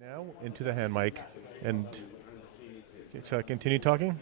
Now into the hand mic, and shall I continue talking?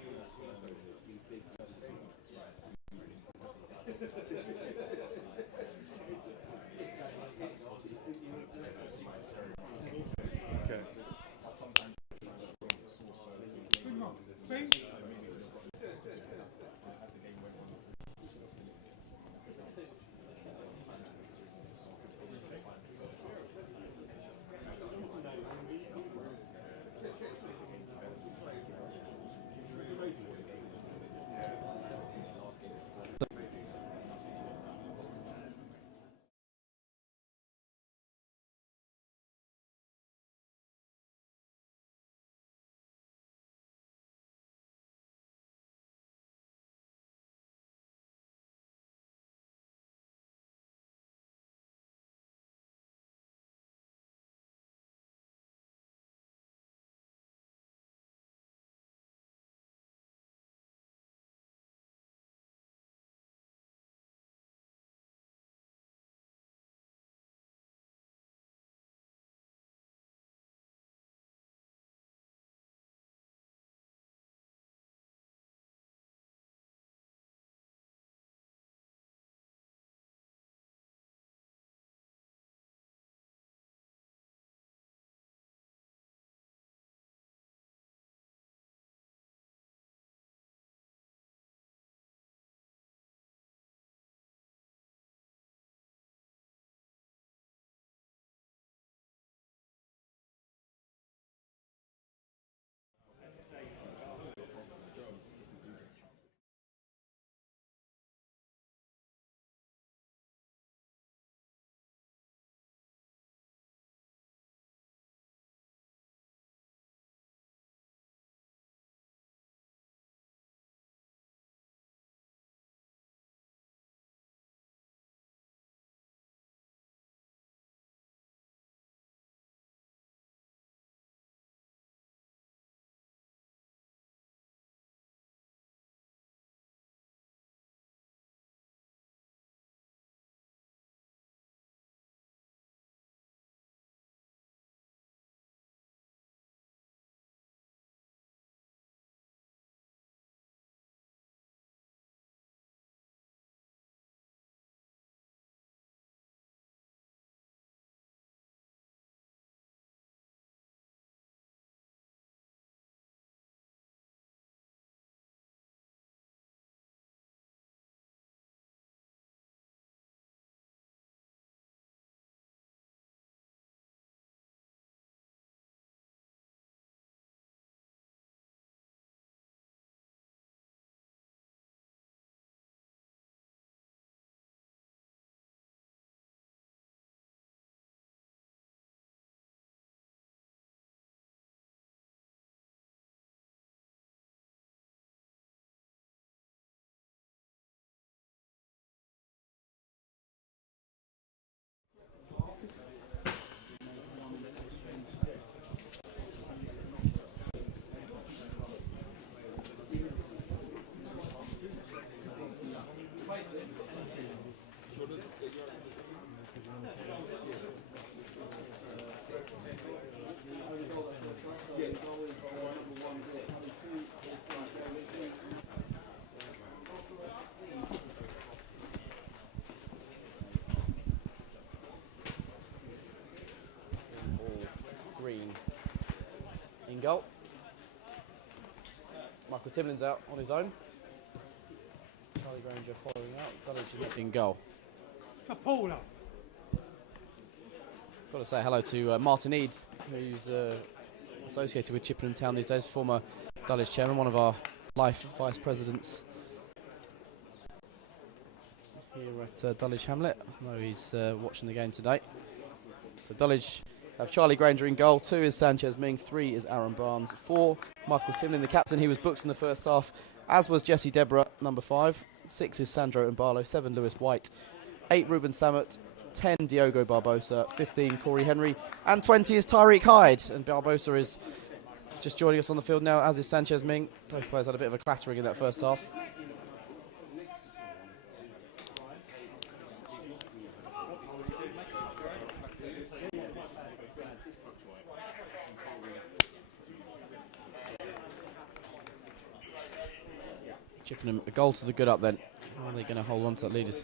Green in goal. Michael Timlin's out on his own. Charlie Granger following out. Dulwich in goal. For Paula. Got to say hello to Martin Eads, who's associated with Chippenham Town these days, former Dulwich chairman, one of our life vice presidents here at Dulwich Hamlet. I know he's watching the game today. So Dulwich have Charlie Granger in goal, 2 is Sanchez Ming, 3 is Aaron Barnes, 4 Michael Timlin, the captain. He was booked in the first half, as was Jesse Deborah, number 5. 6 is Sandro Mbalo, 7 Lewis White, 8 Ruben Samet, 10 Diogo Barbosa, 15 Corey Henry, and 20 is Tyreek Hyde. And Barbosa is just joining us on the field now, as is Sanchez Ming. Both players had a bit of a clattering in that first half. Chippenham a goal to the good up then. How are they going to hold on to that lead? As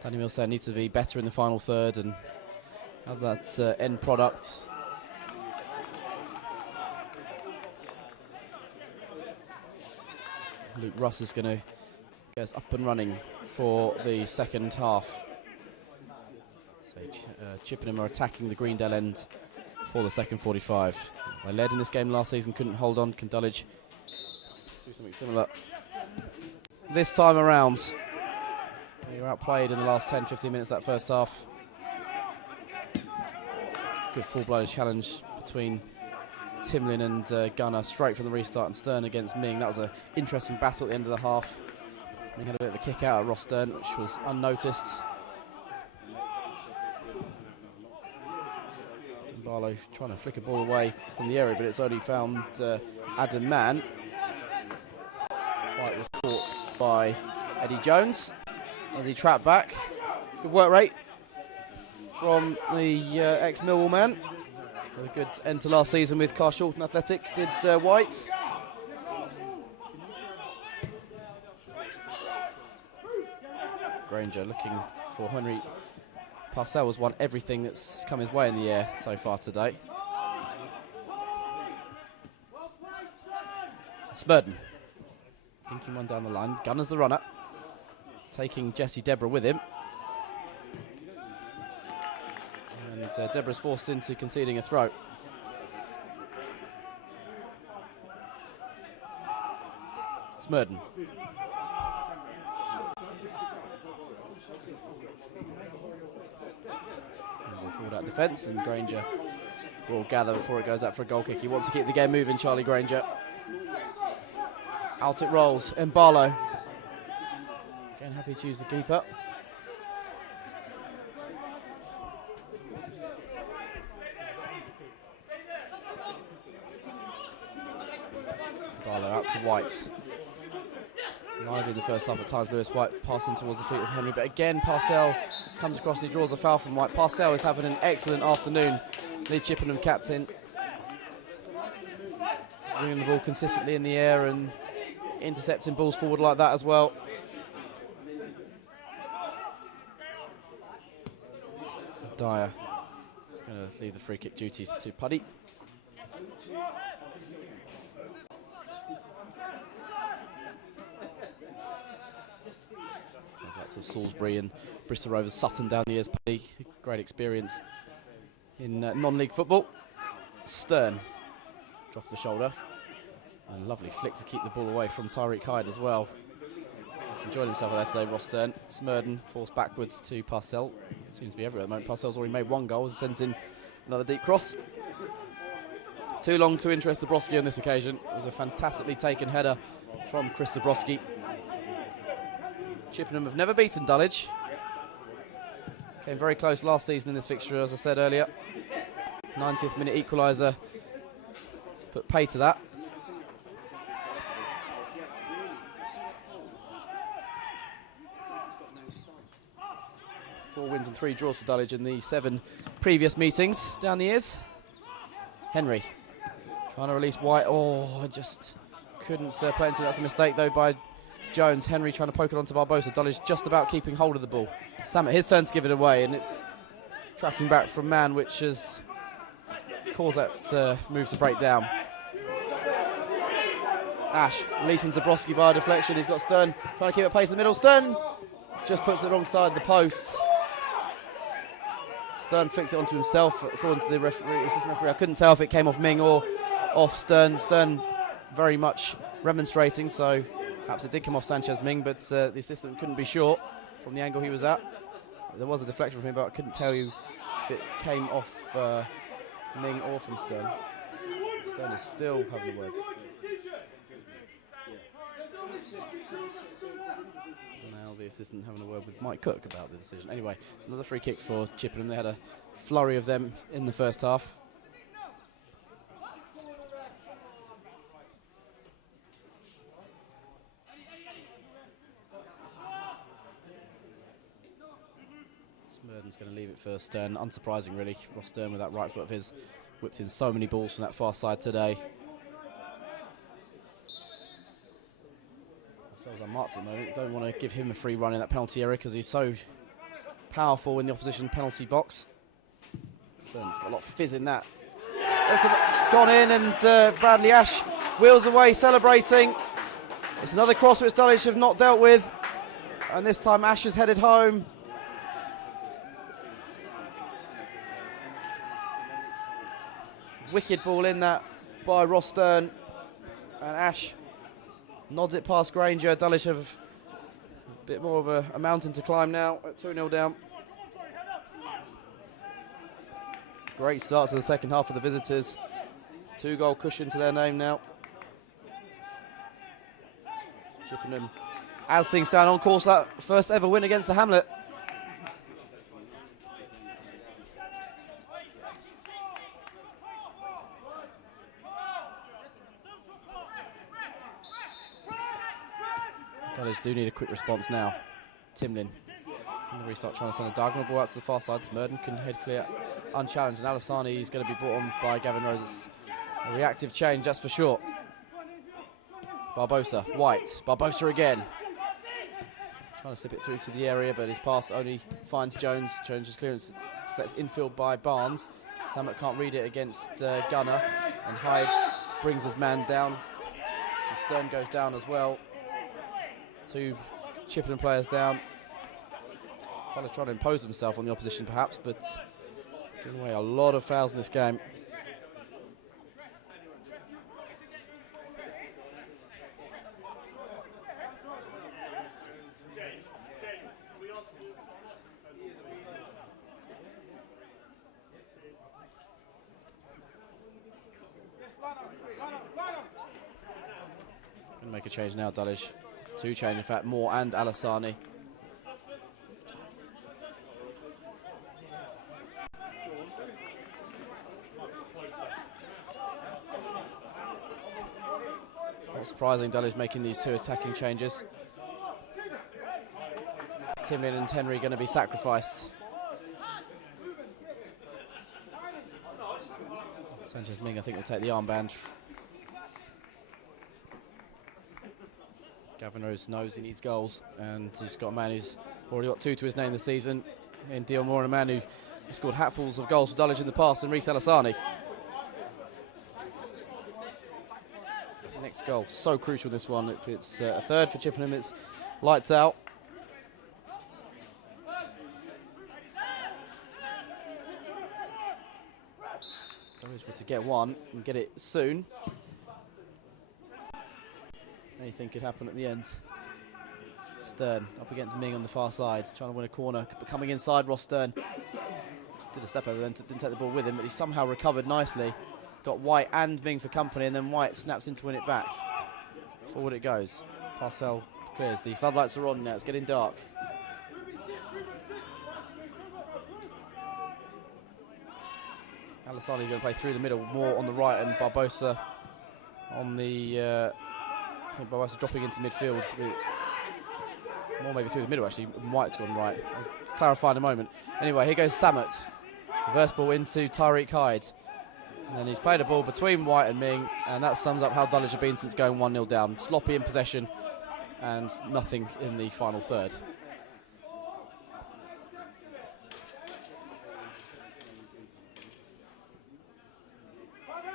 Danny Mills said, needs to be better in the final third and have that end product. Luke Russ is going to get us up and running for the second half. So Chippenham are attacking the Greendale end for the second 45. They led in this game last season, couldn't hold on. Can Dulwich do something similar this time around? They were outplayed in the last 10-15 minutes that first half. Good full-blooded challenge between Timlin and Gunner straight from the restart, and Stern against Ming. That was an interesting battle at the end of the half. Ming had a bit of a kick out at Ross Stern, which was unnoticed. Barlow trying to flick a ball away from the area, but it's only found Adam Mann. White was caught by Eddie Jones as he trapped back. Good work rate from the ex-Millwall man. A good end to last season with Carshalton Athletic, did White. Granger looking for Henry. Parcell has won everything that's come his way in the air so far today. Smurden. Dinking one down the line. Gunner's the runner. Taking Jesse Deborah with him. And Deborah's forced into conceding a throw. Smurden. Forward out defence, and Granger will gather before it goes out for a goal kick. He wants to keep the game moving, Charlie Granger. Out it rolls, and Barlow. Again, happy to use the keeper. Barlow out to White. Live in the first half at times, Lewis White passing towards the feet of Henry, but again Parcell comes across and he draws a foul from White. Parcell is having an excellent afternoon, the Chippenham captain. Bringing the ball consistently in the air and intercepting balls forward like that as well. Dyer is going to leave the free kick duties to Puddy. To Salisbury and Bristol Rovers, Sutton down the years. Puddy, great experience in non-league football. Stern drops the shoulder, and a lovely flick to keep the ball away from Tyreek Hyde as well. He's enjoyed himself there today, Ross Stern. Smurden forced backwards to Parcell. It seems to be everywhere at the moment. Parcell's already made one goal, sends in another deep cross. Too long to interest Zabrowski on this occasion. It was a fantastically taken header from Chris Zabrowski. Chippenham have never beaten Dulwich. Came very close last season in this fixture, as I said earlier. 90th minute equaliser put pay to that. Four wins and 3 draws for Dulwich in the 7 previous meetings down the years. Henry trying to release White. Oh, I just couldn't play into it. That's a mistake though by Jones. Henry trying to poke it onto Barbosa. Dulwich just about keeping hold of the ball. Samet, his turn to give it away, and it's tracking back from Mann, which has caused that move to break down. Ash releasing Zabrowski via deflection. He's got Stern trying to keep it pace in the middle. Stern just puts it the wrong side of the post. Stern flicked it onto himself, according to the assistant referee. I couldn't tell if it came off Ming or off Stern. Stern very much remonstrating, so perhaps it did come off Sanchez Ming, but the assistant couldn't be sure from the angle he was at. There was a deflection from him, but I couldn't tell you if it came off Ming or from Stern. Stern is still having a word. Now the assistant having a word with Mike Cook about the decision. Anyway, it's another free kick for Chippenham. They had a flurry of them in the first half. Smurden's going to leave it for Stern. Unsurprising, really. Ross Stern with that right foot of his whipped in so many balls from that far side today. Sells unmarked at the moment. Don't want to give him a free run in that penalty area because he's so powerful in the opposition penalty box. Stern's got a lot of fizz in that. That's gone in, and Bradley Ash wheels away celebrating. It's another cross which Dulwich have not dealt with, and this time Ash is headed home. Wicked ball in that by Ross Stern, and Ash nods it past Granger. Dulwich have a bit more of a mountain to climb now at 2-0 down. Great start to the second half for the visitors. 2-goal cushion to their name now. Chippenham, as things stand, on course that first ever win against the Hamlet. Dulwich do need a quick response now. Timlin in the restart trying to send a diagonal ball out to the far side. Smurden can head clear unchallenged, and Alassani is going to be brought on by Gavin Rose. It's a reactive change, that's for sure. Barbosa, White, Barbosa again. Trying to slip it through to the area, but his pass only finds Jones. Jones' clearance deflects infield by Barnes. Samet can't read it against Gunner, and Hyde brings his man down. And Stern goes down as well. 2 Chippenham players down. Dulwich trying to impose himself on the opposition perhaps, but giving away a lot of fouls in this game. Gonna make a change now, Dulwich. 2 change, in fact, Moore and Alassani. Not surprising, Dulwich making these 2 attacking changes. Timlin and Henry going to be sacrificed. Sanchez Ming, I think, will take the armband. Gavin Rose knows he needs goals, and he's got a man who's already got 2 to his name this season in Dion Moore, and a man who scored hatfuls of goals for Dulwich in the past, and Reece Alassani. Next goal, so crucial this one. If it's a third for Chippenham, it's lights out. Dulwich were to get one and get it soon. Anything could happen at the end. Stern up against Ming on the far side, trying to win a corner, but coming inside, Ross Stern did a step over, then didn't take the ball with him, but he somehow recovered nicely. Got White and Ming for company, and then White snaps in to win it back. Forward it goes. Parcell clears. The floodlights are on now. It's getting dark. Alassani's going to play through the middle, more on the right, and Barbosa on the... I think Barbosa dropping into midfield. More maybe through the middle, actually. White's gone right. I'll clarify in a moment. Anyway, here goes Samet. Reverse ball into Tyreek Hyde. And then he's played a ball between White and Ming, and that sums up how Dulwich have been since going 1-0 down. Sloppy in possession and nothing in the final third.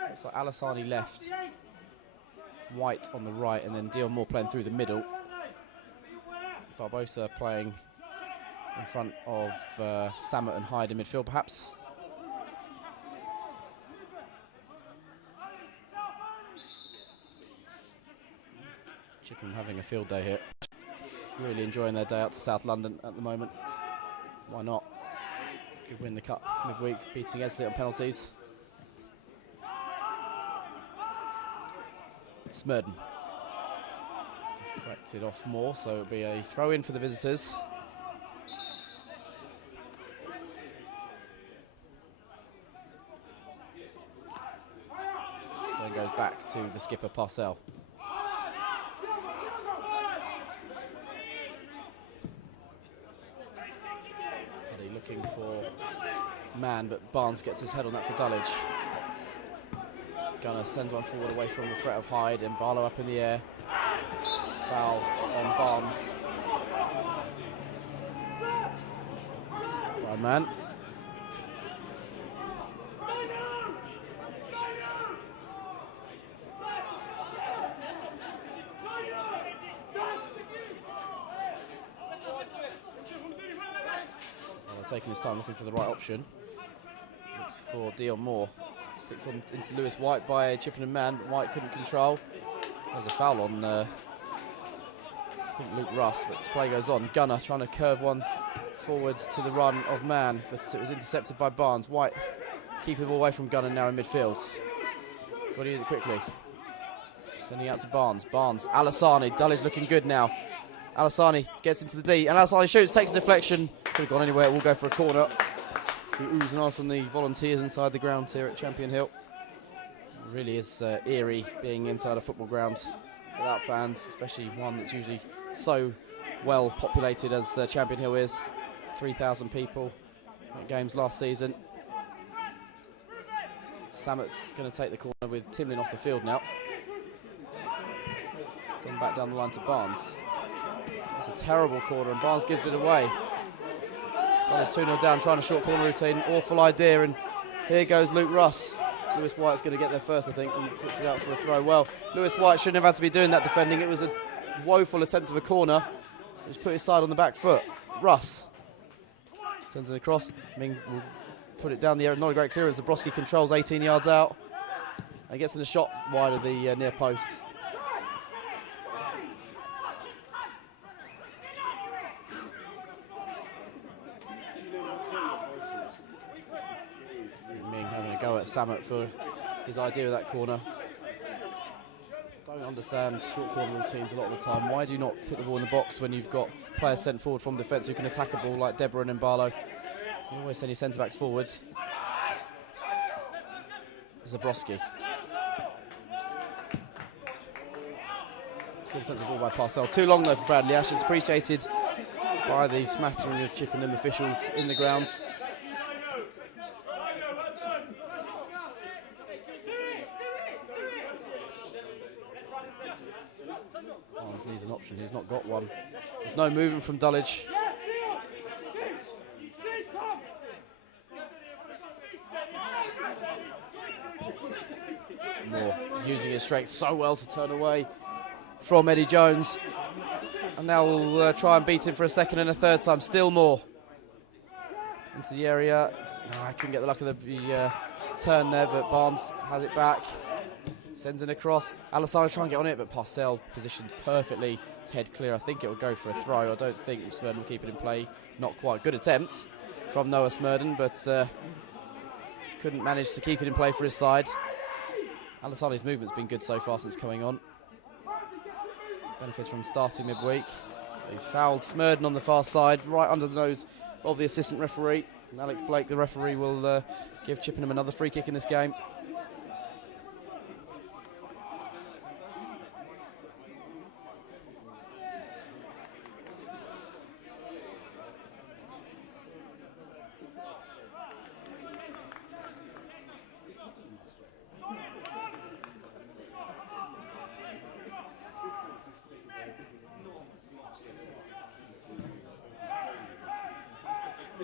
Looks like Alassani left, White on the right, and then Dion Moore playing through the middle. Barbosa playing in front of Samet and Hyde in midfield, perhaps. Chippenham having a field day here. Really enjoying their day out to South London at the moment. Why not? Could win the cup midweek, beating Edfleet on penalties. Smurden deflected off more, so it'll be a throw in for the visitors. Stone goes back to the skipper Parcell. Looking for man, but Barnes gets his head on that for Dulwich. Gunner sends one forward away from the threat of Hyde, and Barlow up in the air. foul on Barnes. Right, man. Taking his time, looking for the right option. Looks for Dion Moore. It's flicked on into Lewis White by a Chippenham man. White couldn't control. There's a foul on, I think, Luke Russ, but play goes on. Gunner trying to curve one forward to the run of man, but it was intercepted by Barnes. White keeping the ball away from Gunner now in midfield. Got to use it quickly. Sending out to Barnes. Barnes, Alassani. Dulwich looking good now. Alassani gets into the D, and Alassani shoots, takes a deflection. Could have gone anywhere, it will go for a corner. We oohs and ahs from the volunteers inside the ground here at Champion Hill. It really is eerie being inside a football ground without fans, especially one that's usually so well populated as Champion Hill is. 3,000 people at games last season. Sammett's going to take the corner with Timlin off the field now. Gone back down the line to Barnes. It's a terrible corner, and Barnes gives it away. Dulwich 2-0 down, trying a short corner routine. Awful idea, and here goes Luke Russ. Lewis White's going to get there first, I think, and puts it out for a throw. Well, Lewis White shouldn't have had to be doing that defending. It was a woeful attempt of a corner. He's put his side on the back foot. Russ sends it across. Ming will put it down the air. Not a great clearance. Zabrowski controls 18 yards out. And gets in the shot wide of the near post. Ming having a go at Sammet for his idea of that corner. Don't understand short corner routines a lot of the time. Why do you not put the ball in the box when you've got players sent forward from defence who can attack a ball like Deborah and Mbalo? You always send your centre-backs forward. Zabrowski. Good attempt of the ball by Parcell. Too long though for Bradley Ash. It's appreciated by the smattering of Chippenham officials in the ground. Barnes needs an option. He's not got one. There's no movement from Dulwich. Moore using his strength so well to turn away from Eddie Jones. And now we'll try and beat him for a second and a third time. Still Moore into the area. No, I couldn't get the luck of the turn there, but Barnes has it back. Sends it across. Alassane trying to get on it, but Parcell positioned perfectly to head clear. I think it will go for a throw. I don't think Smurden will keep it in play. Not quite. Good attempt from Noah Smurden, but couldn't manage to keep it in play for his side. Alassane's movement's been good so far since coming on. Benefits from starting midweek. He's fouled Smurden on the far side, right under the nose of the assistant referee. And Alex Blake, the referee, will give Chippenham another free kick in this game.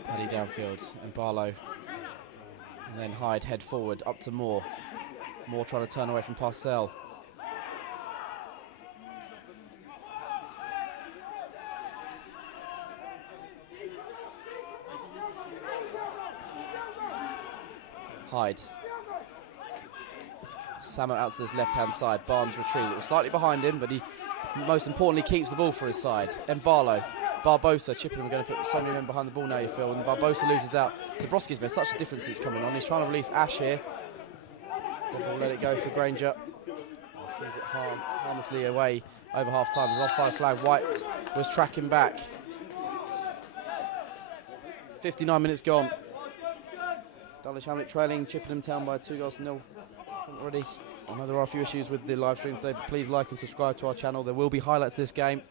Paddy downfield and Barlow, and then Hyde head forward up to Moore. Moore trying to turn away from Parcell. Hyde. Sammo out to his left hand side. Barnes retrieves it. Was slightly behind him, but he most importantly keeps the ball for his side. And Barlow. Barbosa, Chippenham are going to put so many men behind the ball now, you feel, and Barbosa loses out. Zabrowski's made such a difference since coming on. He's trying to release Ash here. Double let it go for Granger. Sees it harmlessly away over half time. There's an offside flag. White was tracking back. 59 minutes gone. Dulwich Hamlet trailing Chippenham Town by 2-0 already. I know there are a few issues with the live stream today, but please like and subscribe to our channel. There will be highlights of this game,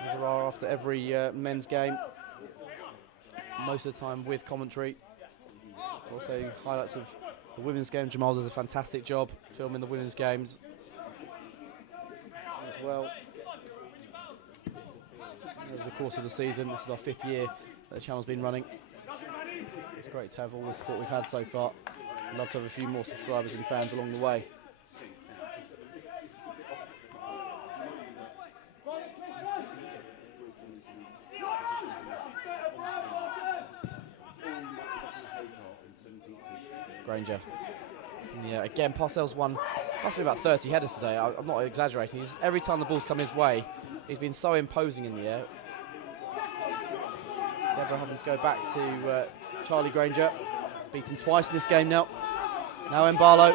as there are after every men's game, most of the time with commentary. Also highlights of the women's game. Jamal does a fantastic job filming the women's games as well. over the course of the season. This is our 5th year that the channel's been running. It's great to have all the support we've had so far. I'd love to have a few more subscribers and fans along the way. Granger. Again, Parcells won, must be about 30 headers today. I'm not exaggerating. Every time the ball's come his way, he's been so imposing in the air. Deborah having to go back to Charlie Granger. Beaten twice in this game now. Now Mbalo.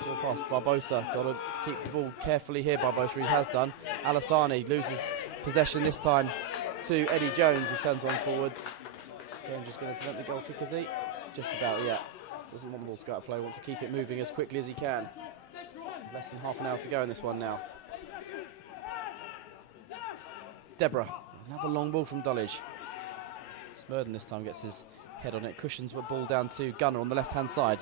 Still past Barbosa. Got to keep the ball carefully here, Barbosa. He has done. Alassani loses possession this time to Eddie Jones, who sends one forward. Granger's going to prevent the goal kick, is he? Just about, yeah. Doesn't want the ball to go out of play, wants to keep it moving as quickly as he can. Less than half an hour to go in this one now. Deborah, another long ball from Dulwich. Smurden this time gets his head on it, cushions the ball down to Gunner on the left-hand side.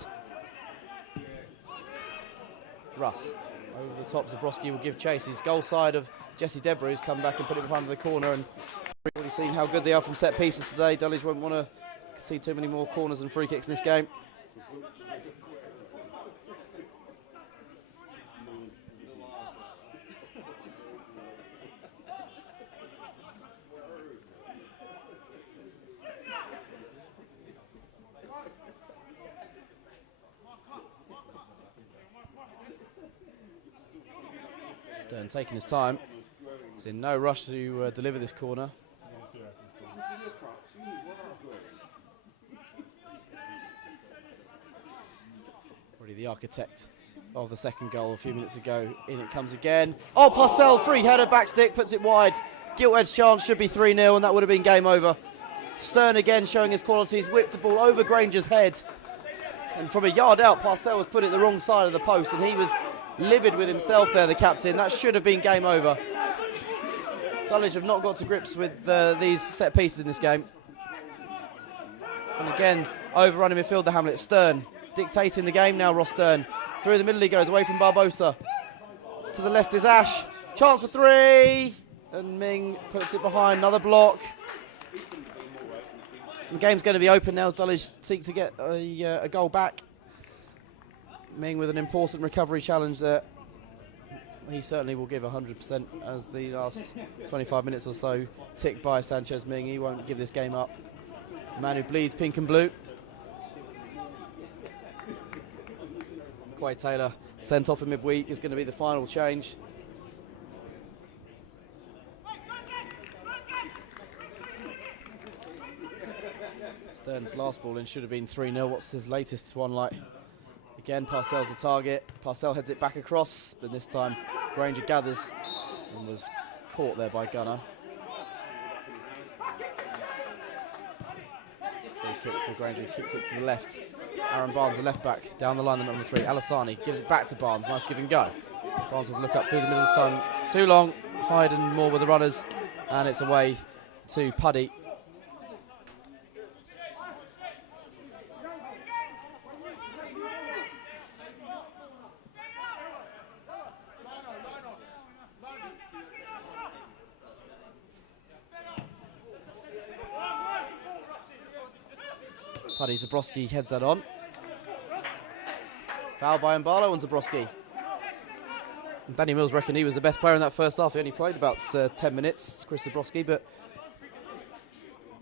Russ, over the top, Zabrowski will give chase. He's goal side of Jesse Deborah, who's come back and put it behind the corner, and we've already seen how good they are from set pieces today. Dulwich won't want to see too many more corners and free kicks in this game. Stern taking his time. He's in no rush to deliver this corner. Already the architect of the second goal a few minutes ago. In it comes again. Oh, Parcell, free header, back stick, puts it wide. Gilt-edge chance, should be 3-0, and that would have been game over. Stern again showing his qualities, whipped the ball over Granger's head. And from a yard out, Parcell has put it the wrong side of the post, and he was livid with himself there, the captain. That should have been game over. Dulwich have not got to grips with these set pieces in this game. And again, overrunning midfielder Hamlet. Stern dictating the game now, Ross Stern. Through the middle he goes, away from Barbosa. To the left is Ash. Chance for 3. And Ming puts it behind, another block. The game's going to be open now as Dulwich seek to get a goal back. Ming with an important recovery challenge there. He certainly will give 100% as the last 25 minutes or so tick by Sanchez Ming. He won't give this game up. The man who bleeds pink and blue. Quay Taylor sent off in midweek is going to be the final change. Stern's last ball in should have been 3-0. What's his latest one like? Again, Parcell's the target. Parcell heads it back across, but this time Granger gathers and was caught there by Gunner. Free kick for Granger, kicks it to the left. Aaron Barnes, the left back, down the line, the number 3. Alassani gives it back to Barnes. Nice give and go. Barnes has a look up through the middle this time. Too long. Hyden more with the runners, and it's away to Puddy. Paddy Zabrowski heads that on. Foul by Mbalo on Zabrowski. And Danny Mills reckoned he was the best player in that first half. He only played about 10 minutes, Chris Zabrowski, but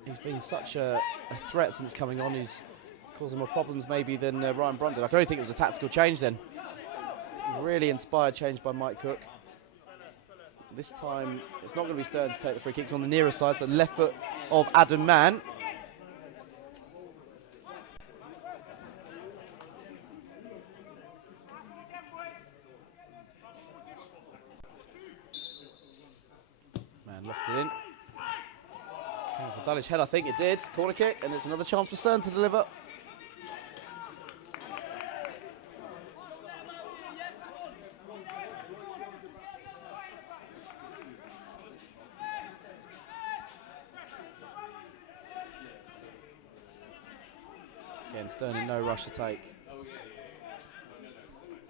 he's been such a threat since coming on. He's causing more problems maybe than Ryan Brunt did. I can only think it was a tactical change then. Really inspired change by Mike Cook. This time it's not going to be Stern to take the free kicks on the nearer side, so left foot of Adam Mann. Left it in. Came for Dulwich head, I think it did. Corner kick, and it's another chance for Stern to deliver. Again, Stern in no rush to take.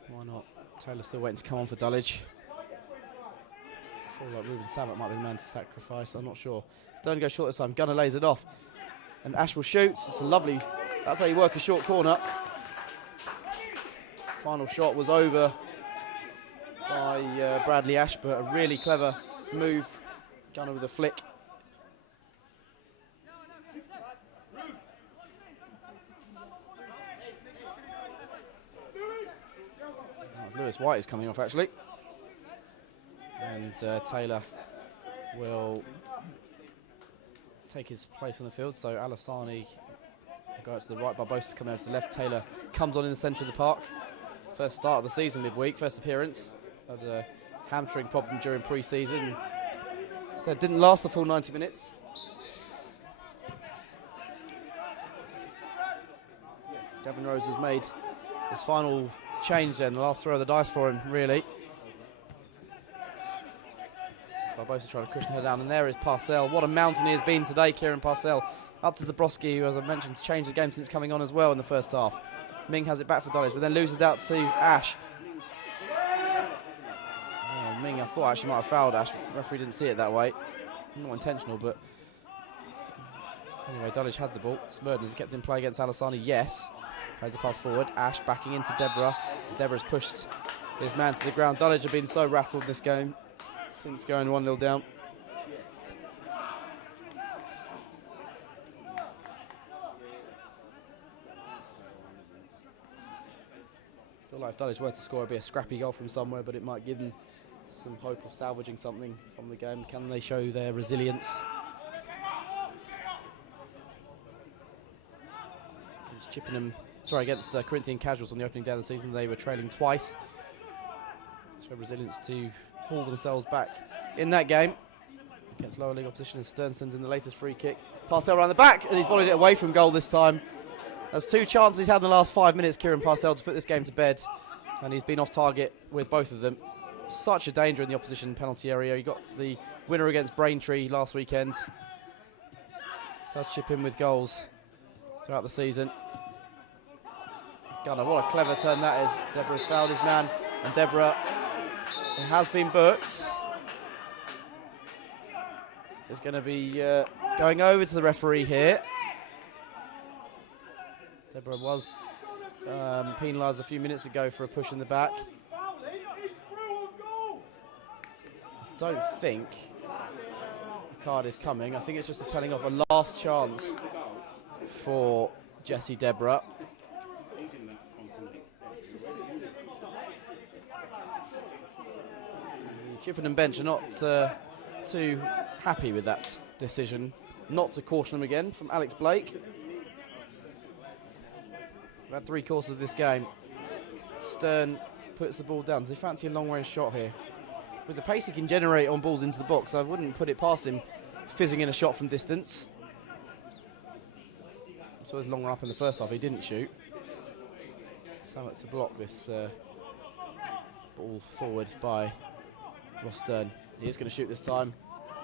Why not? Taylor still waiting to come on for Dulwich. feel like Ruben Sabat might be the man to sacrifice. I'm not sure. Stern goes short this time. Gunner lays it off. And Ash will shoot. It's a lovely... That's how you work a short corner. Final shot was over by Bradley Ash, but a really clever move. Gunner with a flick. Lewis White is coming off, actually. And Taylor will take his place on the field. So Alassani will go out to the right. Barbosa's coming over to the left. Taylor comes on in the centre of the park. First start of the season midweek, first appearance. Had a hamstring problem during pre-season. So it didn't last the full 90 minutes. Gavin Rose has made his final change then, the last throw of the dice for him, really. Barbosa trying to cushion her down, and there is Parcell. What a mountain he has been today, Kieran Parcell. Up to Zabrowski, who, as I mentioned, has changed the game since coming on as well in the first half. Ming has it back for Dulwich, but then loses out to Ash. Oh, Ming, I thought actually might have fouled Ash. The referee didn't see it that way. Not intentional, but... Anyway, Dulwich had the ball. Smurden has kept in play against Alassani, yes. Plays a pass forward. Ash backing into Deborah. Deborah's pushed his man to the ground. Dulwich have been so rattled this game since going 1-0 down. I feel like if Dulwich were to score, it'd be a scrappy goal from somewhere, but it might give them some hope of salvaging something from the game. Can they show their resilience? Against Chippenham, sorry, against Corinthian Casuals on the opening day of the season, they were trailing twice. So resilience to haul themselves back in that game against lower league opposition. As Stern sends in the latest free kick. Parcell around the back, and he's volleyed it away from goal this time. That's two chances he's had in the last 5 minutes, Kieran Parcell, to put this game to bed, and he's been off target with both of them. Such a danger in the opposition penalty area. He got the winner against Braintree last weekend. Does chip in with goals throughout the season. Gunner, what a clever turn that is. Deborah's fouled his man, and Deborah has been booked. Is going to be going over to the referee here. Deborah was penalised a few minutes ago for a push in the back. I don't think a card is coming. I think it's just a telling off, a last chance for Jessie Deborah. The Chippenham bench are not too happy with that decision not to caution them again from Alex Blake. We've had 3 quarters of this game. Stern puts the ball down. Does he fancy a long-range shot here? With the pace he can generate on balls into the box, I wouldn't put it past him fizzing in a shot from distance. So his long run up in the first half, he didn't shoot. Samet to block this ball forward by Ross Stern. He is going to shoot this time.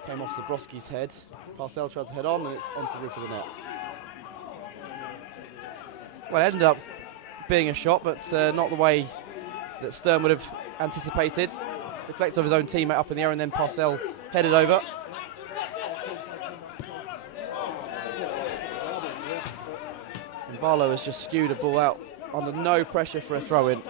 Came off Zabrowski's head. Parcell tries to head on, and it's onto the roof of the net. Well, it ended up being a shot, but not the way that Stern would have anticipated. Deflects off his own teammate up in the air, and then Parcell headed over. And Barlow has just skewed a ball out under no pressure for a throw-in.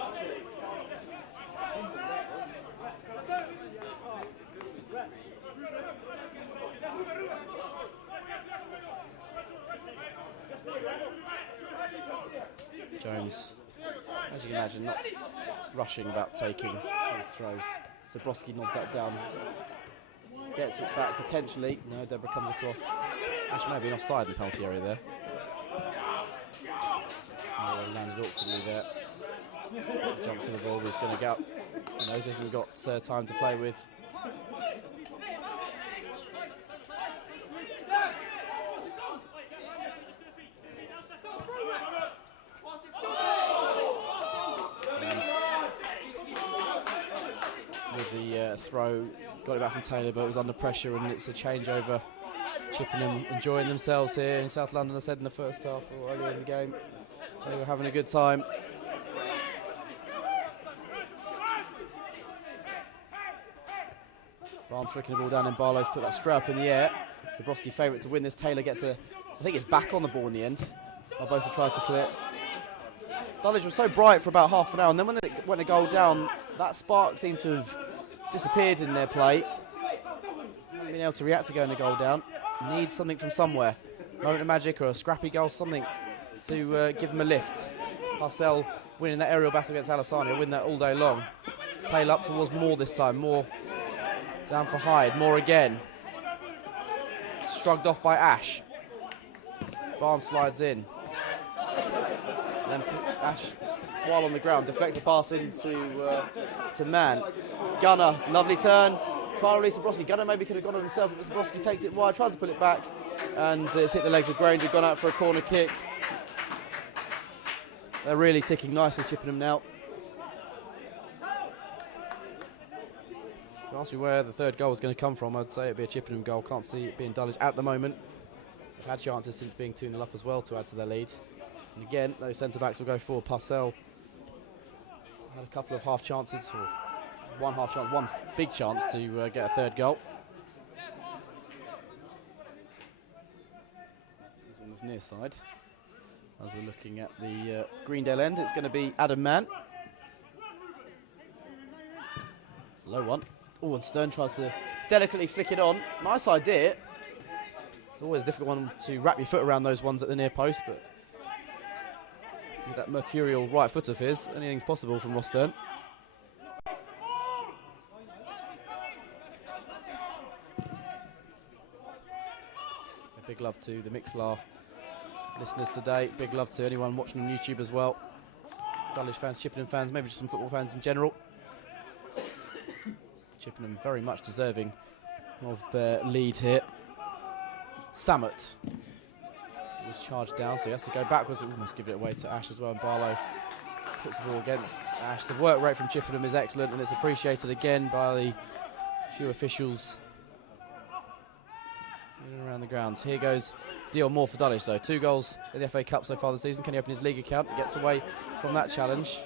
Jones, as you can imagine, not rushing about taking those throws. Zabrowski nods that down, gets it back potentially. No, Deborah comes across. Actually, may have been offside in the penalty area there. Oh, landed awkwardly there. Jump for the ball, he's going to go up. He knows he hasn't got time to play with. Throw, got it back from Taylor, but it was under pressure, and it's a changeover. Chippenham enjoying themselves here in South London, I said in the first half or earlier in the game. They were having a good time. Barnes flicking the ball down, and Barlow's put that straight up in the air. Zabrowski favourite to win this. Taylor gets I think it's back on the ball in the end. Barbosa tries to clear. Dulwich was so bright for about half an hour, and then when they went a goal down, that spark seemed to have disappeared in their play. Not being able to react to going a goal down. Needs something from somewhere. Moment of magic or a scrappy goal, something to give them a lift. Parcell winning that aerial battle against Alassani. He'll win that all day long. Tail up towards Moore this time. Moore down for Hyde. Moore again. Shrugged off by Ash. Barnes slides in. And then Ash, while on the ground, deflects a pass into to Mann. Gunner, lovely turn. Try to release Zabrowski. Gunner maybe could have gone on himself, but Zabrowski takes it wide, tries to pull it back, and it's hit the legs of Granger, gone out for a corner kick. They're really ticking nicely, Chippenham now. If you ask me where the third goal was going to come from, I'd say it'd be a Chippenham goal. Can't see it being Dulwich at the moment. They've had chances since being 2-0 up as well to add to their lead. And again, those centre-backs will go forward. Parcell had a couple of half chances, or one half chance, one big chance to get a third goal. He's on this near side. As we're looking at the Greendale end, it's going to be Adam Mann. It's a low one. Oh, and Stern tries to delicately flick it on. Nice idea. Always a difficult one to wrap your foot around those ones at the near post, but with that mercurial right foot of his, anything's possible from Ross Stern. A big love to the Mixlar listeners today. Big love to anyone watching on YouTube as well. Dulwich fans, Chippenham fans, maybe just some football fans in general. Chippenham very much deserving of their lead here. Samet was charged down, so he has to go backwards. It almost give it away to Ash as well, and Barlow puts the ball against Ash. The work rate from Chippenham is excellent, and it's appreciated again by the few officials in and around the ground. Here goes Dion Moore for Dulwich, though. 2 goals in the FA Cup so far this season. Can he open his league account? He gets away from that challenge.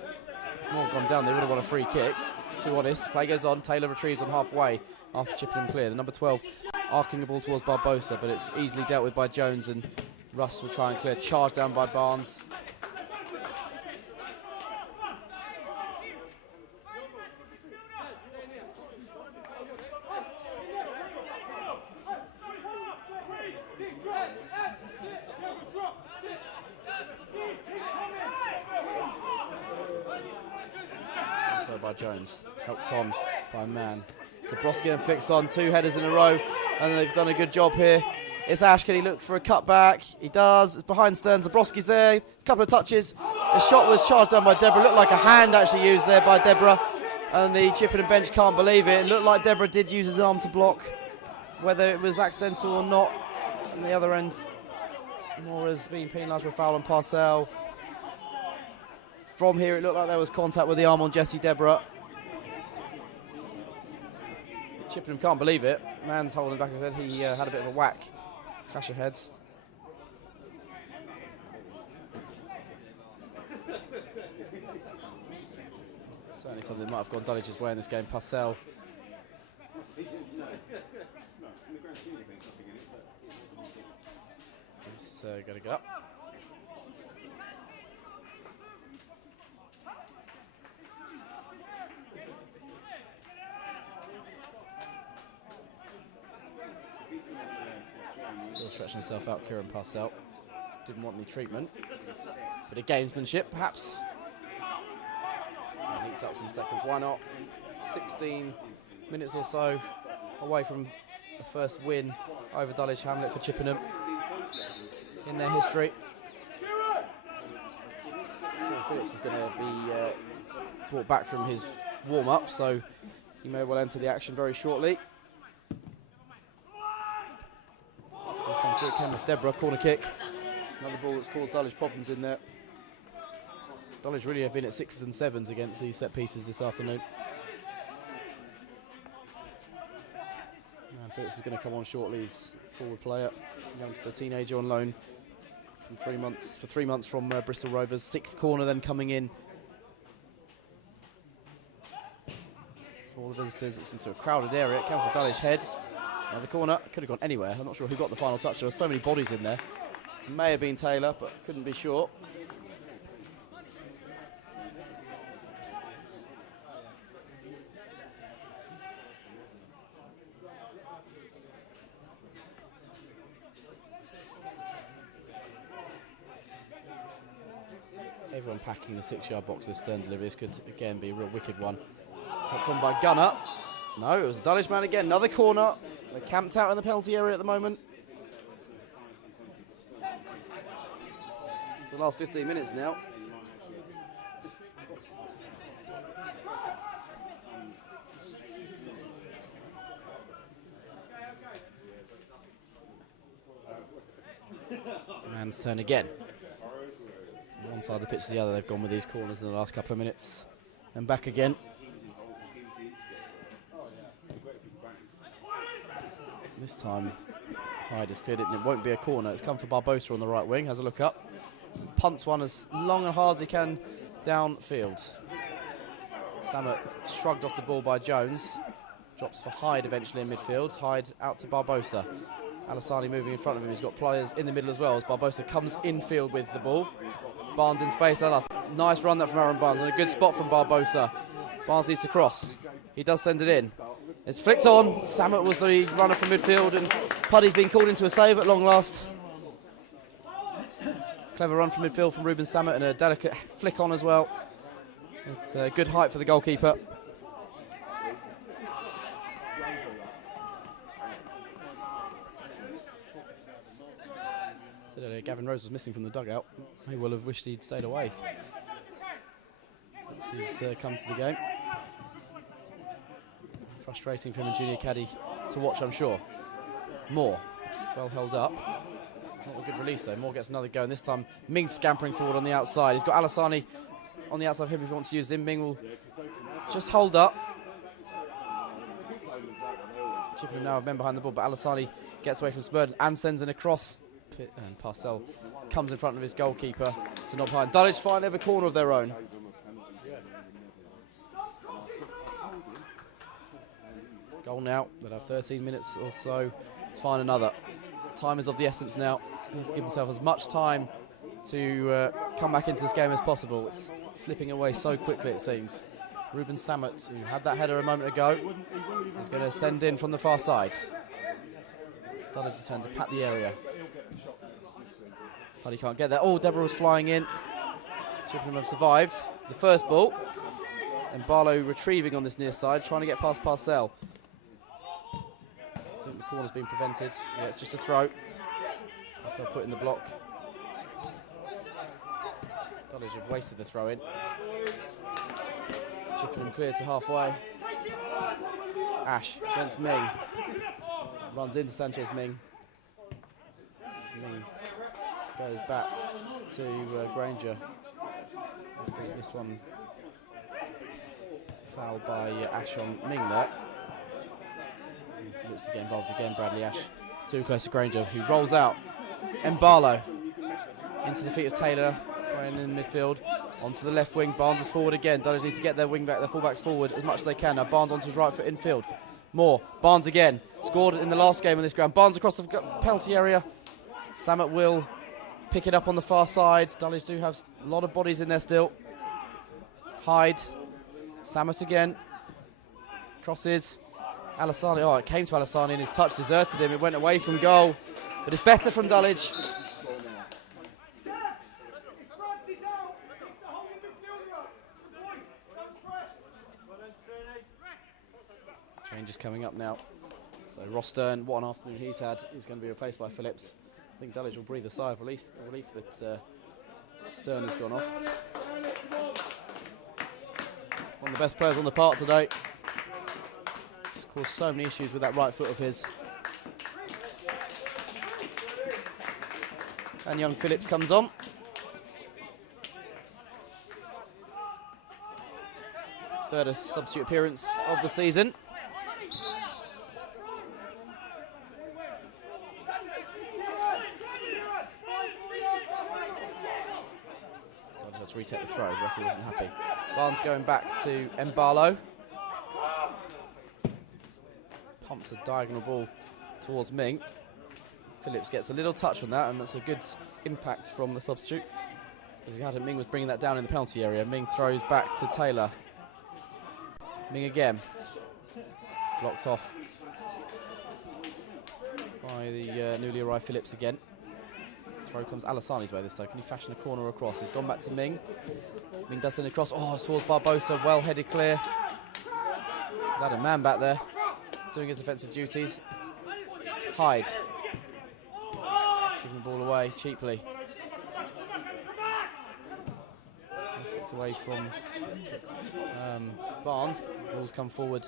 If Moore had gone down, they would have won a free kick. Too honest. Play goes on. Taylor retrieves on halfway after Chippenham clear. The number 12 arcing the ball towards Barbosa, but it's easily dealt with by Jones, and Russ will try and clear. Charge down by Barnes. By Jones, helped on by Mann. Zabrowski and flicks on 2 headers in a row, and they've done a good job here. It's Ash. Can he look for a cutback? He does. It's behind Stern. Zabrowski's there. A couple of touches. The shot was charged down by Deborah. Looked like a hand actually used there by Deborah, and the Chippenham bench can't believe it. It looked like Deborah did use his arm to block, whether it was accidental or not. On the other end, Moore has been penalised for a foul on Parcell. From here, it looked like there was contact with the arm on Jesse Deborah. Chippenham can't believe it. Mann's holding back his head. He had a bit of a whack. Clash of heads. Certainly something that might have gone Dulwich's way in this game. Parcell. He's going to go up. Still stretching himself out, Kieran Parcell. Didn't want any treatment. Bit of gamesmanship, perhaps. He eats up some seconds. Why not? 16 minutes or so away from the first win over Dulwich Hamlet for Chippenham in their history. Paul Phillips is going to be brought back from his warm-up, so he may well enter the action very shortly. Come through, Kenneth Deborah, corner kick. Another ball that's caused Dulwich problems in there. Dulwich really have been at 6s and 7s against these set pieces this afternoon. And Phillips is going to come on shortly. He's a forward player, youngster, teenager on loan from 3 months for 3 months from Bristol Rovers. 6th corner then coming in For all the visitors, it's into a crowded area. Come for Dulwich head. Another corner. Could have gone anywhere. I'm not sure who got the final touch. There were so many bodies in there. May have been Taylor, but couldn't be sure. Everyone packing the 6-yard box with stern delivery. This could again be a real wicked one. Helped on by Gunner. No, it was a Dulwich man again. Another corner. They're camped out in the penalty area at the moment. It's the last 15 minutes now. Man's turn again. One side of the pitch to the other, they've gone with these corners in the last couple of minutes. And back again. This time, Hyde has cleared it, and it won't be a corner. It's come for Barbosa on the right wing. Has a look up. Punts one as long and hard as he can downfield. Samet shrugged off the ball by Jones. Drops for Hyde eventually in midfield. Hyde out to Barbosa. Alassani moving in front of him. He's got players in the middle as well as Barbosa comes infield with the ball. Barnes in space. Nice run that from Aaron Barnes and a good spot from Barbosa. Barnes needs to cross. He does send it in. It's flicked on. Samet was the runner from midfield and Puddy's been called into a save at long last. Clever run from midfield from Ruben Samet and a delicate flick on as well. It's a good height for the goalkeeper. Said earlier, Gavin Rose was missing from the dugout. He will have wished he'd stayed away. He's come to the game. Frustrating for him and Junior Caddy to watch, I'm sure. Moore, well held up. Not a good release though. Moore gets another go, and this time Ming's scampering forward on the outside. He's got Alassani on the outside of him if he wants to use him. Ming will just hold up. Chippenham now have men behind the ball, but Alassani gets away from Spurden and sends in a cross. And Parcell comes in front of his goalkeeper to knob behind. Dulwich find every corner of their own. Goal now. They'll have 13 minutes or so to find another. Time is of the essence now. He needs to give himself as much time to come back into this game as possible. It's slipping away so quickly, it seems. Ruben Samet, who had that header a moment ago, is going to send in from the far side. Dulwich turn to pat the area. Paddy can't get there. Oh, Deborah was flying in. Chippenham have survived the first ball. And Barlow retrieving on this near side, trying to get past Parcell. I think the corner's been prevented. Yeah, it's just a throw. Parcell put in the block. Dulwich have wasted the throw in. Chippenham clear to halfway. Ash against Ming. Runs into Sanchez Ming. Ming goes back to Granger. He's missed one. Foul by Ash on Ming there. He looks to get involved again. Bradley Ash too close to Granger, who rolls out. Barlow into the feet of Taylor, playing in midfield. Onto the left wing. Barnes is forward again. Dulwich needs to get their wing back, their fullbacks forward as much as they can. Now Barnes onto his right foot infield. Moore. Barnes again. Scored in the last game on this ground. Barnes across the penalty area. Samet will pick it up on the far side. Dulwich do have a lot of bodies in there still. Hyde. Samet again. Crosses. Alassani. Oh, it came to Alassani and his touch deserted him. It went away from goal. But it's better from Dulwich. Changes coming up now. So Ross Stern, what an afternoon he's had. He's going to be replaced by Phillips. I think Dulwich will breathe a sigh of relief that Stern has gone off. One of the best players on the park today. He's caused so many issues with that right foot of his. And young Phillips comes on. Third substitute appearance of the season. Let's retake the throw. The referee wasn't happy. Barnes going back to Barlow. pumps a diagonal ball towards Ming. Phillips gets a little touch on that, and that's a good impact from the substitute. Because Ming was bringing that down in the penalty area. Ming throws back to Taylor. Ming again. Blocked off by the newly arrived Phillips again. Throw comes Alassani's way this time. Can he fashion a corner across? He's gone back to Ming. Ming does send it across. Oh, it's towards Barbosa. Well headed clear. He's had a man back there doing his offensive duties. Hyde. Giving the ball away cheaply. This gets away from Barnes. Ball's come forward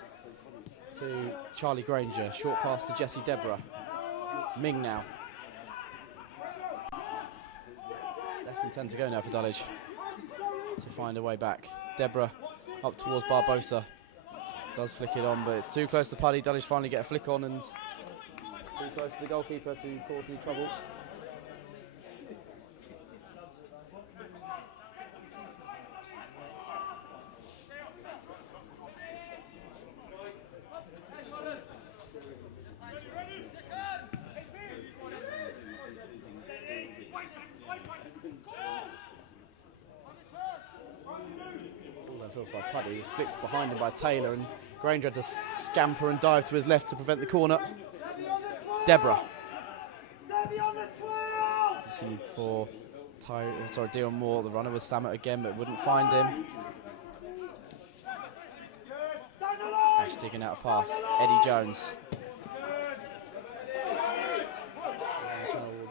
to Charlie Granger. Short pass to Jesse Deborah. Ming now. Less than 10 to go now for Dulwich to find a way back. Deborah up towards Barbosa. Does flick it on, but it's too close to Puddy. Dulwich finally get a flick on, and too close to the goalkeeper to cause any trouble. By Puddy, he was flicked behind him by Taylor, and Granger had to scamper and dive to his left to prevent the corner. Deborah looking for Dion Moore. The runner was Samet again, but wouldn't find him. Ash digging out a pass. Eddie Jones.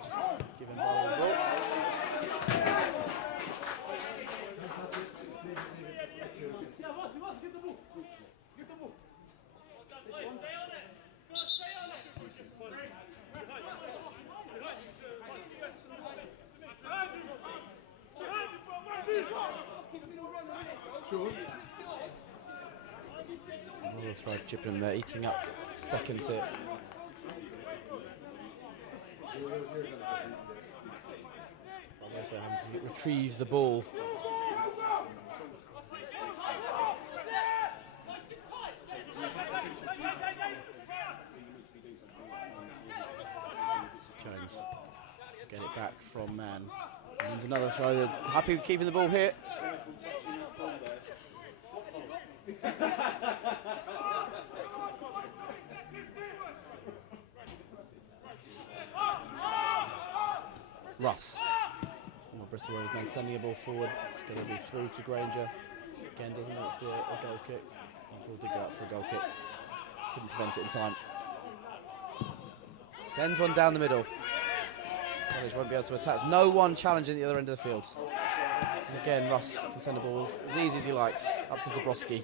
Just give him ball the ball. Another throw for Chippenham there, eating up seconds here. Also having to retrieve the ball. Jones get it back from Man. And another throw. They're happy with keeping the ball here. Russ. Bristol Rovers man sending a ball forward. It's going to be through to Granger. Again, doesn't want it to be a goal kick. Ball did go out for a goal kick. Couldn't prevent it in time. Sends one down the middle. Dulwich won't be able to attack. No one challenging the other end of the field. And again, Russ can send the ball as easy as he likes up to Zabrowski.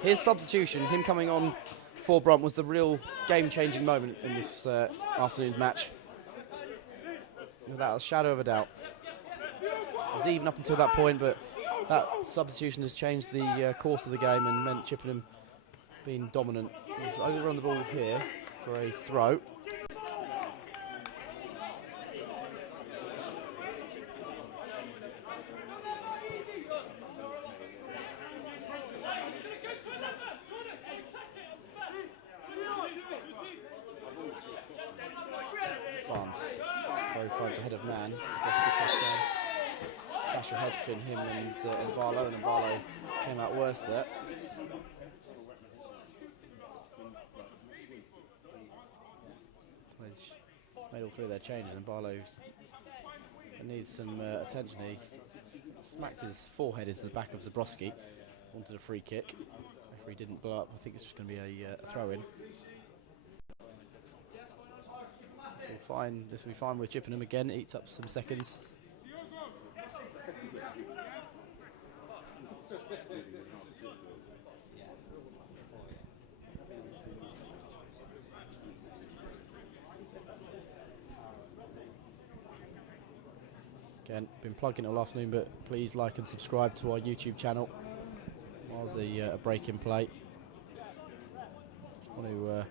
His substitution, him coming on for Brunt, was the real game-changing moment in this afternoon's match. Without a shadow of a doubt. It was even up until that point, but that substitution has changed the course of the game and meant Chippenham being dominant. He's over on the ball here for a throw. Barnes. Throw finds ahead of Man. Clash of heads between him and Barlow, and Barlow came out worse there. Made all three of their changes, and Barlow needs some attention. He smacked his forehead into the back of Zabrowski. Wanted a free kick. Referee didn't blow up. I think it's just going to be a throw-in. This will be fine with Chippenham again. It eats up some seconds. Again, been plugging it all afternoon, but please like and subscribe to our YouTube channel. Whilst a break in play. I want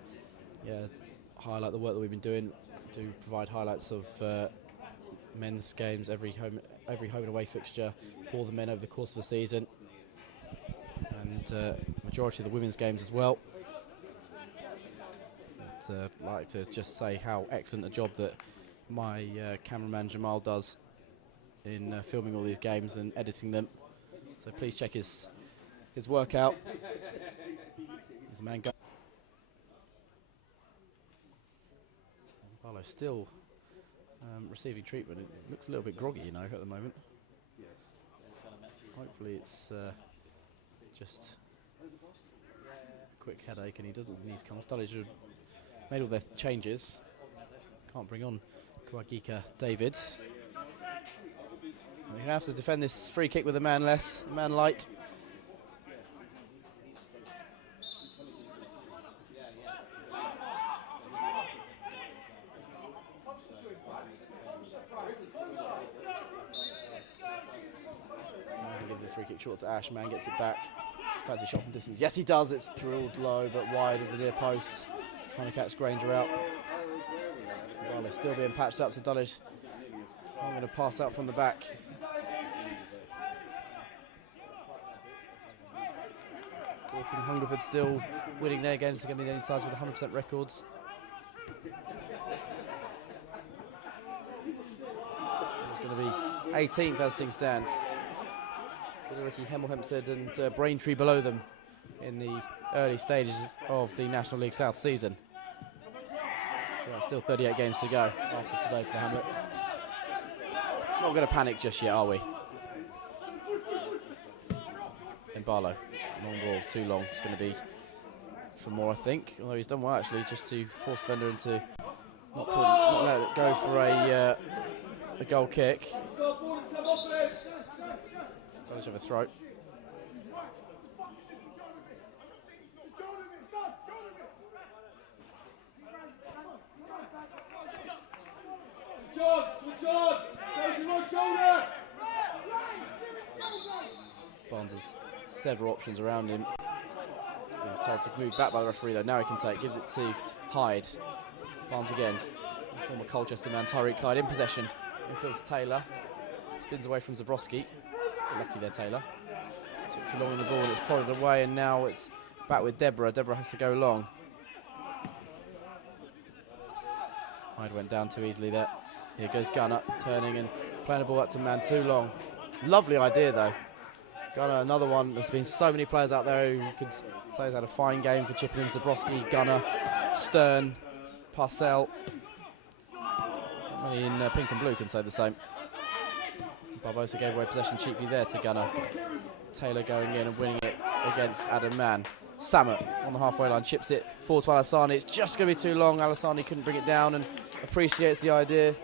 to highlight the work that we've been doing to provide highlights of men's games, every home and away fixture for the men over the course of the season, and majority of the women's games as well. like to just say how excellent a job that my cameraman Jamal does in filming all these games and editing them. So please check his workout. There's a man go. Barlow still receiving treatment. It looks a little bit groggy, you know, at the moment. Hopefully it's just a quick headache and he doesn't need to come off. Dulwich have made all their changes. Can't bring on Kawagika David. They have to defend this free kick with a man less, a man light. Give the free kick short to Ash. Man gets it back. Fancy shot from distance. Yes, he does. It's drilled low but wide of the near post. Trying to catch Granger out. Barlow still being patched up to Dulwich. I'm going to pass out from the back. Dorking Hungerford still winning their games. They're going to be the only sides with 100% records. It's going to be 18th as things stand. Ricky Hemel Hempstead and Braintree below them in the early stages of the National League South season. So that's still 38 games to go after today for the Hamlet. Not going to panic just yet, are we? And Barlow, long ball, too long. It's going to be for more, I think. Although he's done well actually, just to force the defender into not let it go for a goal kick. Dulwich have a throw. Barnes has several options around him. Being told to move back by the referee though. Now he can take, gives it to Hyde. Barnes again. Former Colchester man Tyreek Hyde in possession. Infields Taylor. Spins away from Zabrowski. Lucky there, Taylor. Took too long on the ball, it's prodded away, and now it's back with Deborah. Deborah has to go long. Hyde went down too easily there. Here goes Gunner, turning and playing the ball up to man too long. Lovely idea though. Gunner, another one. There's been so many players out there who could say has had a fine game for Chippenham. Zabrowski, Gunner, Stern, Parcell. Many in pink and blue can say the same. Barbosa gave away possession cheaply there to Gunner. Taylor going in and winning it against Adam Mann. Samet on the halfway line, chips it forward to Alassani. It's just going to be too long. Alassani couldn't bring it down and appreciates the idea.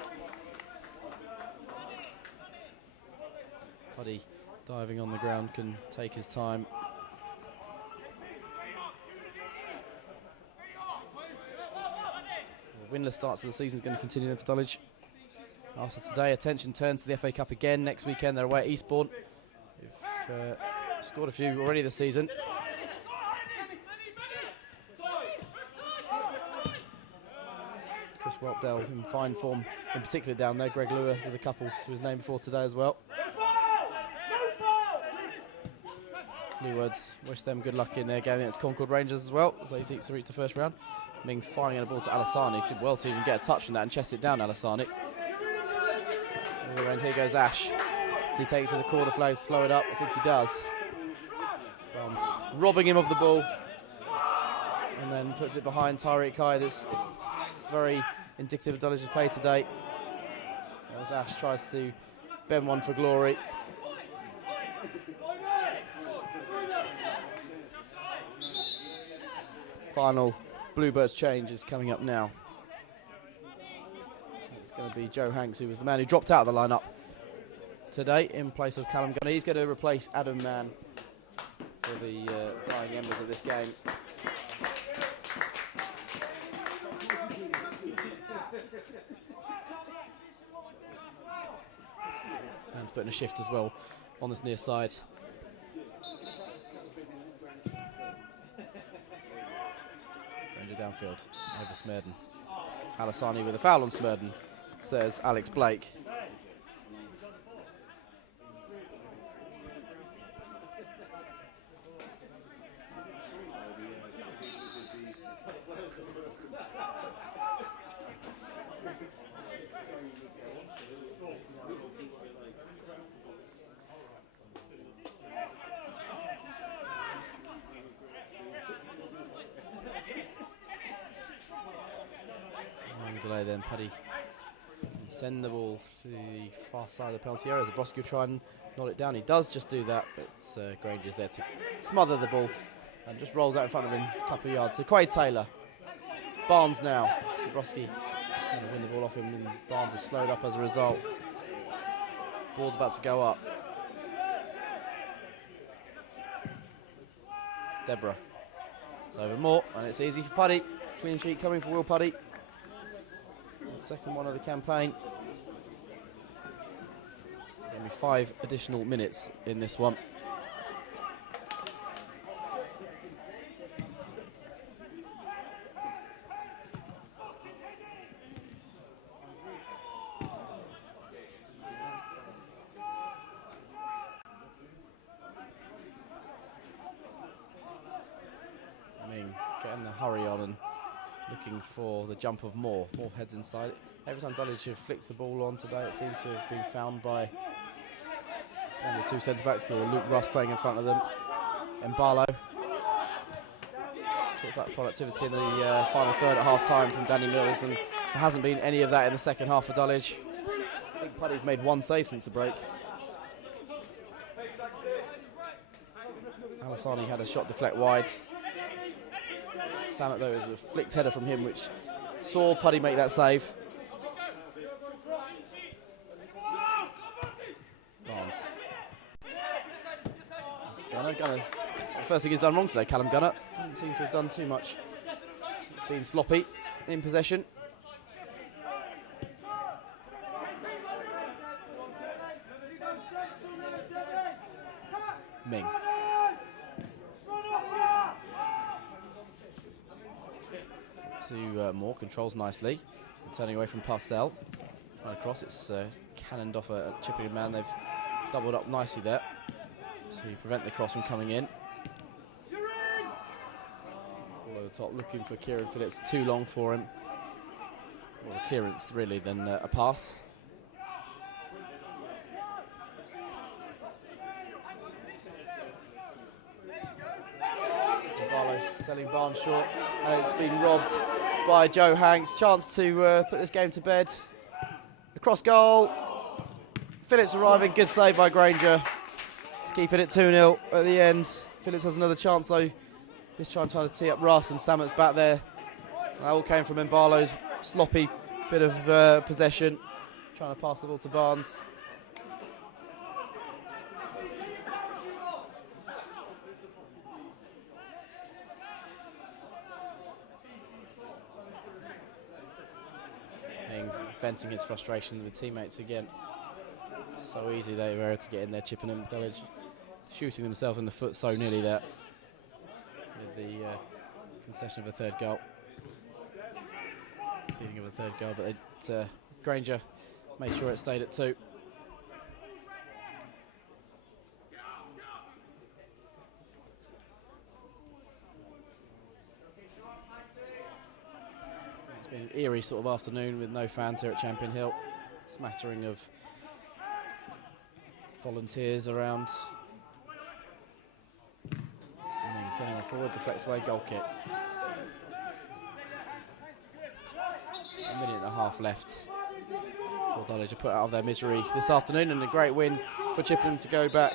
Buddy diving on the ground can take his time. The winless start to the season is going to continue for Dulwich. After today, attention turns to the FA Cup again. Next weekend, they're away at Eastbourne. They've scored a few already this season. Chris Whelpdale in fine form, in particular down there. Greg Lewis with a couple to his name before today as well. Leewards wish them good luck in their game against Concord Rangers as well, as they seek to reach the first round. Ming firing a ball to Alassani. Did well to even get a touch on that and chest it down, Alassani. Here goes Ash. Does he take it to the corner flag, slow it up? I think he does. Barnes robbing him of the ball. And then puts it behind Tyreek Hyde. It's very indicative of Dulwich's play today. As Ash tries to bend one for glory. Final Bluebirds change is coming up now. It's going to be Joe Hanks, who was the man who dropped out of the lineup today in place of Callum Gunner. He's going to replace Adam Mann for the dying embers of this game. Mann's putting a shift as well on this near side. Ranger downfield over Smurden. Alassani with a foul on Smurden, says Alex Blake. Long delay then, Paddy can send the ball to the far side of the penalty area. Zabroski will try and knot it down. He does just do that, but Granger's there to smother the ball and just rolls out in front of him a couple of yards. So Quaid Taylor. Barnes now. Zabroski trying to win the ball off him, and Barnes is slowed up as a result. Ball's about to go up. Deborah. It's over more, and it's easy for Paddy. Clean sheet coming for Will Paddy. The second one of the campaign. Going to be 5 additional minutes in this one. Ming getting the hurry on and looking for the jump of Moore. Moore heads inside. Every time Dulwich have flicked the ball on today, it seems to have been found by one of the two centre-backs, or Luke Russ playing in front of them. And Barlow. Talked about productivity in the final third at half-time from Danny Mills, and there hasn't been any of that in the second half for Dulwich. I think Paddy's made 1 save since the break. Alassani had a shot deflect wide. Samet, though, is a flicked header from him, which saw Paddy make that save. Barnes. Gunner. First thing he's done wrong today, Callum Gunner. Doesn't seem to have done too much. It's been sloppy in possession. Ming. To Moore, controls nicely. And turning away from Parcell. Trying to cross, it's cannoned off a Chippenham man. They've doubled up nicely there to prevent the cross from coming in. Ball over the top, looking for Kieran Phillips. Too long for him. More a clearance, really, than a pass. Barlow selling Barnes short, and it's been robbed by Joe Hanks. Chance to put this game to bed. Across goal. Phillips arriving, good save by Granger. It's keeping it 2-0 at the end. Phillips has another chance though. This time trying to tee up Russ, and Samet's back there. And that all came from Barlow's sloppy bit of possession. Trying to pass the ball to Barnes. Venting his frustration with teammates again. So easy they were to get in there. Chippenham, Dulwich shooting themselves in the foot so nearly there with the concession of a third goal. Conceding of a third goal, but Granger made sure it stayed at 2. It's been an eerie sort of afternoon with no fans here at Champion Hill. Smattering of volunteers around. And then sending it forward, deflects away, goal kick. 1.5 minutes left for Dulwich to put out of their misery this afternoon, and a great win for Chippenham to go back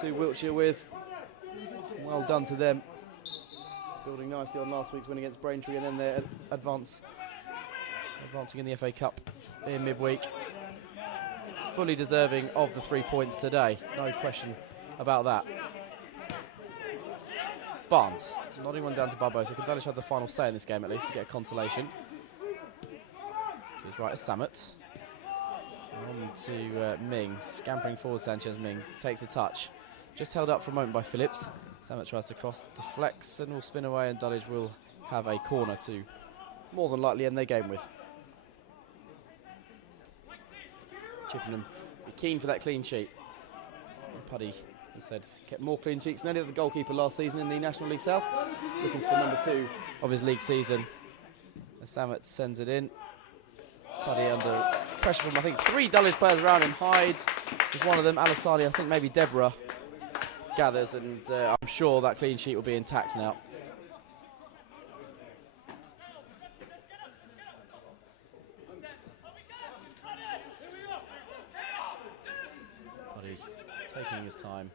to Wiltshire with. Well done to them. Building nicely on last week's win against Braintree, and then their advancing in the FA Cup in midweek. Fully deserving of the 3 points today, no question about that. Barnes, nodding one down to Bubbo, so Dulwich have the final say in this game at least and get a consolation. To his right is Samet. On to Ming, scampering forward. Sanchez Ming takes a touch. Just held up for a moment by Phillips. Samet tries to cross, deflects, and will spin away, and Dulwich will have a corner to more than likely end their game with. Chippenham be keen for that clean sheet. And Paddy As I said, kept more clean sheets than any other goalkeeper last season in the National League South. Looking for number 2 of his league season. As Samet sends it in. Puddy under pressure from, I think, 3 Dulwich players around him. Hyde is one of them. Alisani, I think maybe Deborah gathers, and I'm sure that clean sheet will be intact now. Puddy taking his time.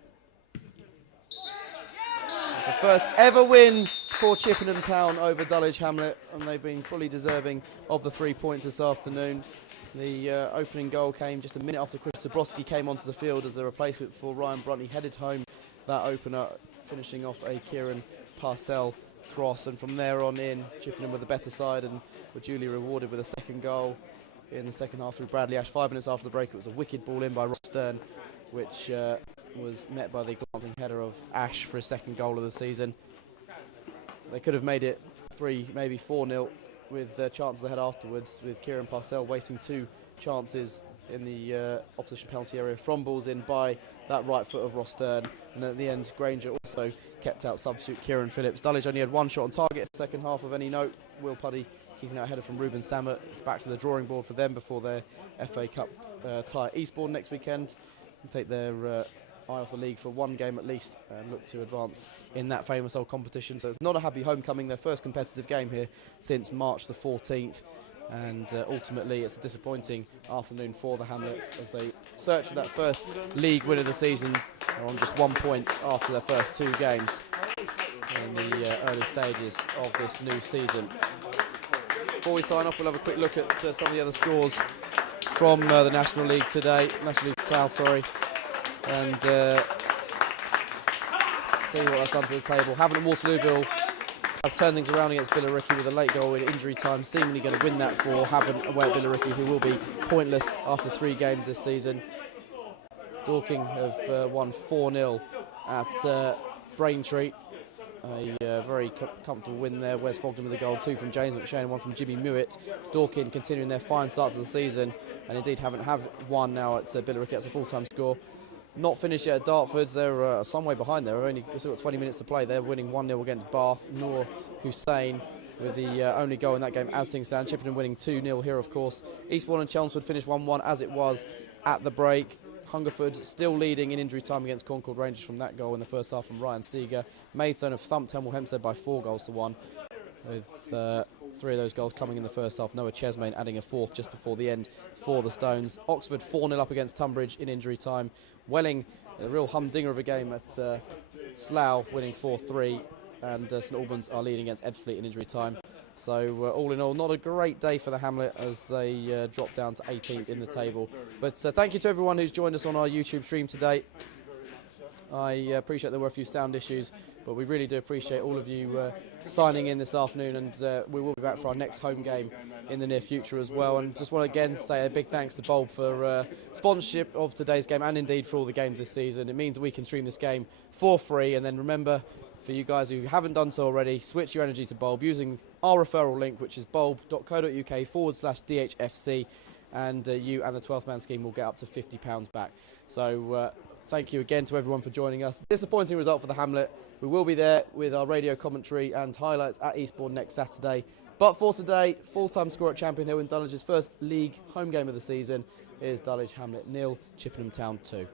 It's the first ever win for Chippenham Town over Dulwich Hamlet, and they've been fully deserving of the 3 points this afternoon. The opening goal came just a minute after Chris Zabrowski came onto the field as a replacement for Ryan Brunt. He headed home that opener, finishing off a Kieran Parcell cross, and from there on in, Chippenham were the better side and were duly rewarded with a second goal in the second half through Bradley Ash. 5 minutes after the break, it was a wicked ball in by Ross Stern, which was met by the glancing header of Ash for his second goal of the season. They could have made it 3, maybe 4-0 with chances ahead afterwards, with Kieran Parcell wasting 2 chances in the opposition penalty area from balls in by that right foot of Ross Stern. And at the end, Granger also kept out substitute Kieran Phillips. Dulwich only had 1 shot on target in the second half of any note. Will Puddy keeping out a header from Ruben Samet. It's back to the drawing board for them before their FA Cup tie at Eastbourne next weekend, and take their eye off the league for 1 game at least and look to advance in that famous old competition. So it's not a happy homecoming, their first competitive game here since March the 14th, and ultimately it's a disappointing afternoon for the Hamlet as they search for that first league win of the season. They're on just 1 point after their first 2 games in the early stages of this new season. Before we sign off, we'll have a quick look at some of the other scores from the National League today, National League South, sorry, and see what that's done to the table. Havant and Waterlooville have turned things around against Billericay with a late goal in injury time, seemingly going to win that for Havant away at Billericay, who will be pointless after 3 games this season. Dorking have won 4-0 at Braintree. A very comfortable win there. Wes Fogden with a goal, 2 from James McShane, 1 from Jimmy Mewett. Dorking continuing their fine start to the season, and indeed have 1 now at Billericay. That's a full-time score. Not finished yet at Dartford. They're some way behind there. They've still got 20 minutes to play. They're winning 1-0 against Bath. Noor Hussein with the only goal in that game as things stand. Chippenham winning 2-0 here, of course. Eastbourne and Chelmsford finished 1-1 as it was at the break. Hungerford still leading in injury time against Concord Rangers from that goal in the first half from Ryan Seeger. Maidstone have thumped Hemel Hempstead by 4-1, with 3 of those goals coming in the first half. Noah Chesmain adding a 4th just before the end for the Stones. Oxford 4-0 up against Tunbridge in injury time. Welling, a real humdinger of a game at Slough, winning 4-3. And St Albans are leading against Edfleet in injury time. So all in all, not a great day for the Hamlet as they drop down to 18th in the table. But thank you to everyone who's joined us on our YouTube stream today. I appreciate there were a few sound issues, but we really do appreciate all of you signing in this afternoon, and we will be back for our next home game in the near future as well. And just want to again say a big thanks to Bulb for sponsorship of today's game, and indeed for all the games this season. It means we can stream this game for free. And then remember, for you guys who haven't done so already, switch your energy to Bulb using our referral link, which is bulb.co.uk/DHFC, and you and the 12th man scheme will get up to £50 back. So thank you again to everyone for joining us. Disappointing result for the Hamlet. We will be there with our radio commentary and highlights at Eastbourne next Saturday. But for today, full-time score at Champion Hill in Dulwich's first league home game of the season is Dulwich Hamlet 0, Chippenham Town 2.